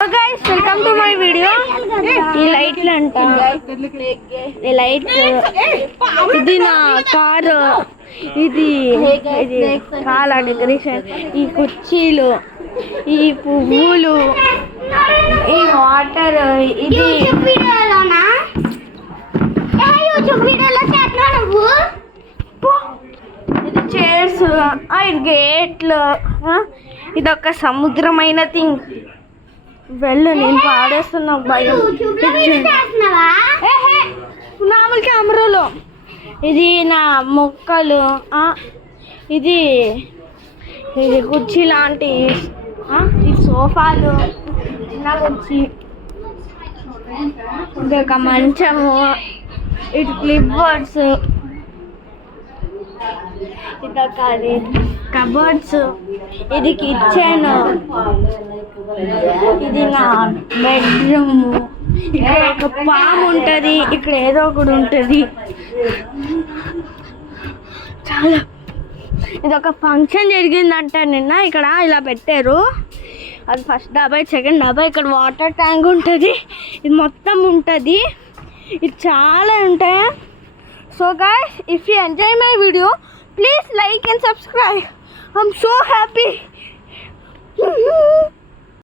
Guys welcome to my video. ఈ లైట్లు అంట, ఈ లైట్ ఇది నా కారు, ఇది చాలా డెకరేషన్, ఈ కుర్చీలు, ఈ పువ్వులు, ఈ వాటర్, ఇది ఇది చైర్స్, ఇది గేట్లు, ఇది ఒక సముద్రమైన థింగ్. వెళ్ళు, నేను పాడేస్తున్నా భయం. నార్మల్ కెమెరాలో ఇది నా మొక్కలు, ఇది ఇది కుర్చీ లాంటి, ఈ సోఫాలు, చిన్న కుర్చీ, ఇదొక మంచము, ఇటు క్లిప్ బోర్డ్స్, ఇదొక కబోర్డ్స్, ఇది కిచెన్, ఇది నా బెడ్రూమ్. ఇక్కడ ఒక పాము ఉంటుంది, ఇక్కడ ఏదో ఒకటి ఉంటుంది. చాలా ఇది ఒక ఫంక్షన్ జరిగిందంట నిన్న, ఇక్కడ ఇలా పెట్టారు. అది ఫస్ట్ డాబా, సెకండ్ డాబా. ఇక్కడ వాటర్ ట్యాంక్ ఉంటుంది, ఇది మొత్తం ఉంటుంది. ఇది చాలా ఉంటాయి. So guys, if you enjoy my video, please like and subscribe. I'm so happy.